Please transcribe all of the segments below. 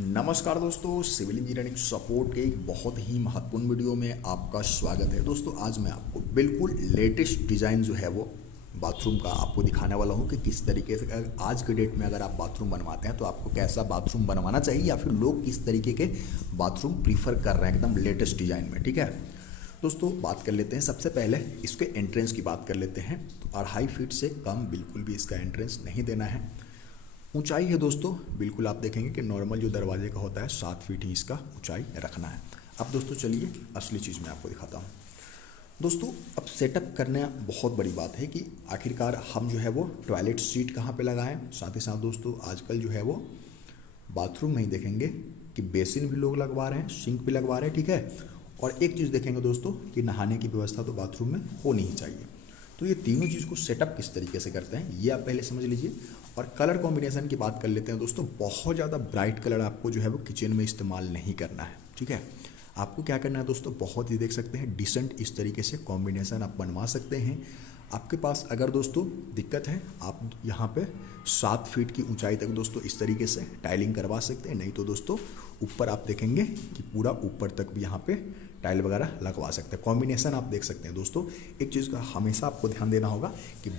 नमस्कार दोस्तों, civil engineering support के एक बहुत ही महत्वपूर्ण वीडियो में आपका स्वागत है। दोस्तों आज मैं आपको बिल्कुल लेटेस्ट डिज़ाइन जो है वो बाथरूम का आपको दिखाने वाला हूँ कि किस तरीके से आज के डेट में अगर आप बाथरूम बनवाते हैं तो आपको कैसा बाथरूम बनवाना चाहिए या फिर लोग किस तरीके के बाथरूम प्रीफर कर रहे हैं एकदम लेटेस्ट डिज़ाइन में। ठीक है दोस्तों, बात कर लेते हैं। सबसे पहले इसके एंट्रेंस की बात कर लेते हैं। तो 2.5 फीट से कम बिल्कुल भी इसका एंट्रेंस नहीं देना है। ऊंचाई है दोस्तों, बिल्कुल आप देखेंगे कि नॉर्मल जो दरवाजे का होता है 7 फीट ही इसका ऊंचाई रखना है। अब दोस्तों चलिए असली चीज़ मैं आपको दिखाता हूँ। दोस्तों अब सेटअप करना बहुत बड़ी बात है कि आखिरकार हम जो है वो टॉयलेट सीट कहाँ पे लगाएं। साथ ही साथ दोस्तों आजकल जो है वो बाथरूम में ही देखेंगे कि बेसिन भी लोग लगवा रहे हैं, सिंक भी लगवा रहे हैं। ठीक है, और एक चीज़ देखेंगे दोस्तों कि नहाने की व्यवस्था तो बाथरूम में होनी ही चाहिए। तो ये तीनों चीज़ को सेटअप किस तरीके से करते हैं ये आप पहले समझ लीजिए। और कलर कॉम्बिनेशन की बात कर लेते हैं दोस्तों। बहुत ज़्यादा ब्राइट कलर आपको जो है वो किचन में इस्तेमाल नहीं करना है। ठीक है, आपको क्या करना है दोस्तों, बहुत ही देख सकते हैं डिसेंट इस तरीके से कॉम्बिनेशन आप बनवा सकते हैं। आपके पास अगर दोस्तों दिक्कत है, आप यहाँ पे 7 फीट की ऊंचाई तक दोस्तों इस तरीके से टाइलिंग करवा सकते हैं। नहीं तो दोस्तों ऊपर आप देखेंगे कि पूरा ऊपर तक भी यहाँ पे टाइल वगैरह लगवा सकते हैं। कॉम्बिनेशन आप देख सकते हैं दोस्तों। एक चीज़ का हमेशा आपको ध्यान देना होगा कि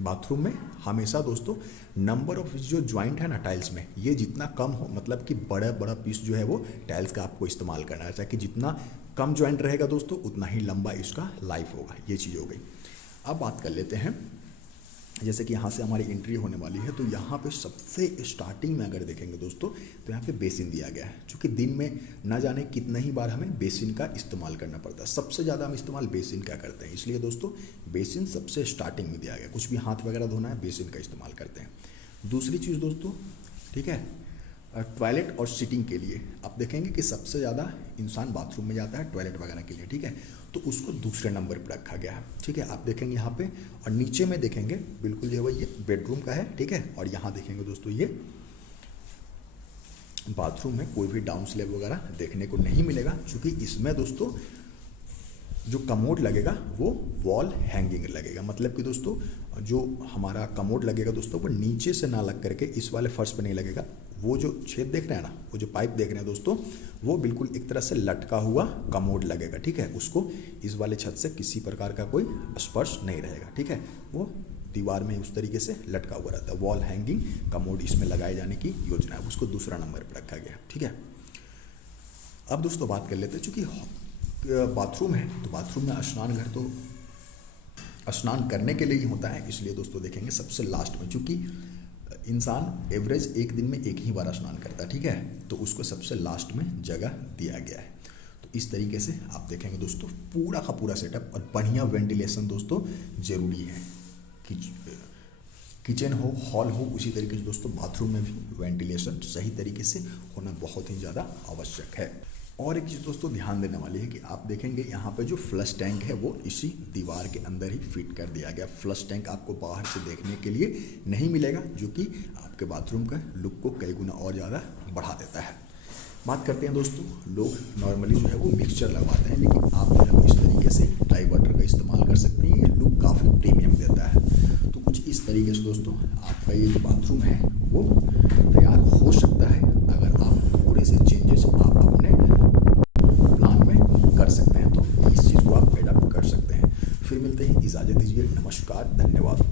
बाथरूम में हमेशा दोस्तों नंबर ऑफ जो ज्वाइंट है ना टाइल्स में, ये जितना कम हो, मतलब कि बड़ा बड़ा पीस जो है वो टाइल्स का आपको इस्तेमाल करना है। ताकि जितना कम ज्वाइंट रहेगा दोस्तों उतना ही लंबा इसका लाइफ होगा। ये चीज़ हो गई। अब बात कर लेते हैं, जैसे कि यहाँ से हमारी एंट्री होने वाली है तो यहाँ पे सबसे स्टार्टिंग में अगर देखेंगे दोस्तों तो यहाँ पे बेसिन दिया गया है। क्योंकि दिन में ना जाने कितना ही बार हमें बेसिन का इस्तेमाल करना पड़ता है। सबसे ज़्यादा हम इस्तेमाल बेसिन का करते हैं, इसलिए दोस्तों बेसिन सबसे स्टार्टिंग में दिया गया। कुछ भी हाथ वगैरह धोना है बेसिन का इस्तेमाल करते हैं। दूसरी चीज़ दोस्तों, ठीक है, टॉयलेट और सिटिंग के लिए आप देखेंगे कि सबसे ज़्यादा इंसान बाथरूम में जाता है टॉयलेट वगैरह के लिए। ठीक है, तो उसको दूसरे नंबर पर रखा गया है। ठीक है, आप देखेंगे यहाँ पे और नीचे में देखेंगे बिल्कुल जो है ये बेडरूम का है। ठीक है, और यहाँ देखेंगे दोस्तों ये बाथरूम में कोई भी डाउन स्लैब वगैरह देखने को नहीं मिलेगा। क्योंकि इसमें दोस्तों जो कमोड लगेगा वो वॉल हैंगिंग लगेगा। मतलब कि दोस्तों जो हमारा कमोड लगेगा दोस्तों वो नीचे से ना लग करके इस वाले फर्श पर नहीं लगेगा। वो जो छेद देख रहे हैं ना, वो जो पाइप देख रहे हैं दोस्तों, वो बिल्कुल एक तरह से लटका हुआ कमोड लगेगा। ठीक है, उसको इस वाले छत से किसी प्रकार का कोई स्पर्श नहीं रहेगा। ठीक है, वो दीवार में उस तरीके से लटका हुआ रहता है। वॉल हैंगिंग कमोड इसमें लगाए जाने की योजना है, उसको दूसरा नंबर पर रखा गया। ठीक है, अब दोस्तों बात कर लेते हैं। चूँकि बाथरूम है तो बाथरूम में स्नान घर तो स्नान करने के लिए ही होता है, इसलिए दोस्तों देखेंगे सबसे लास्ट में। चूँकि इंसान एवरेज एक दिन में एक ही बार स्नान करता है, ठीक है, तो उसको सबसे लास्ट में जगह दिया गया है। तो इस तरीके से आप देखेंगे दोस्तों पूरा का पूरा सेटअप। और बढ़िया वेंटिलेशन दोस्तों ज़रूरी है। किचन हो, हॉल हो, उसी तरीके से दोस्तों बाथरूम में भी वेंटिलेशन सही तरीके से होना बहुत ही ज़्यादा आवश्यक है। और एक चीज़ दोस्तों ध्यान देने वाली है कि आप देखेंगे यहाँ पे जो फ्लश टैंक है वो इसी दीवार के अंदर ही फिट कर दिया गया। फ्लश टैंक आपको बाहर से देखने के लिए नहीं मिलेगा, जो कि आपके बाथरूम का लुक को कई गुना और ज़्यादा बढ़ा देता है। बात करते हैं दोस्तों, लोग नॉर्मली जो है वो मिक्सचर लगवाते हैं, लेकिन आप जो है वो इस तरीके से डाइवर्टर का इस्तेमाल कर सकते हैं। ये लुक काफ़ी प्रीमियम देता है। तो कुछ इस तरीके से दोस्तों आपका ये जो बाथरूम है वो तैयार हो सकता है अगर आप थोड़े से चेंजेस आप अपने प्लान में कर सकते हैं। तो इस चीज़ को आप एडॉप्ट कर सकते हैं। फिर मिलते हैं, इजाज़त दीजिए, नमस्कार, धन्यवाद।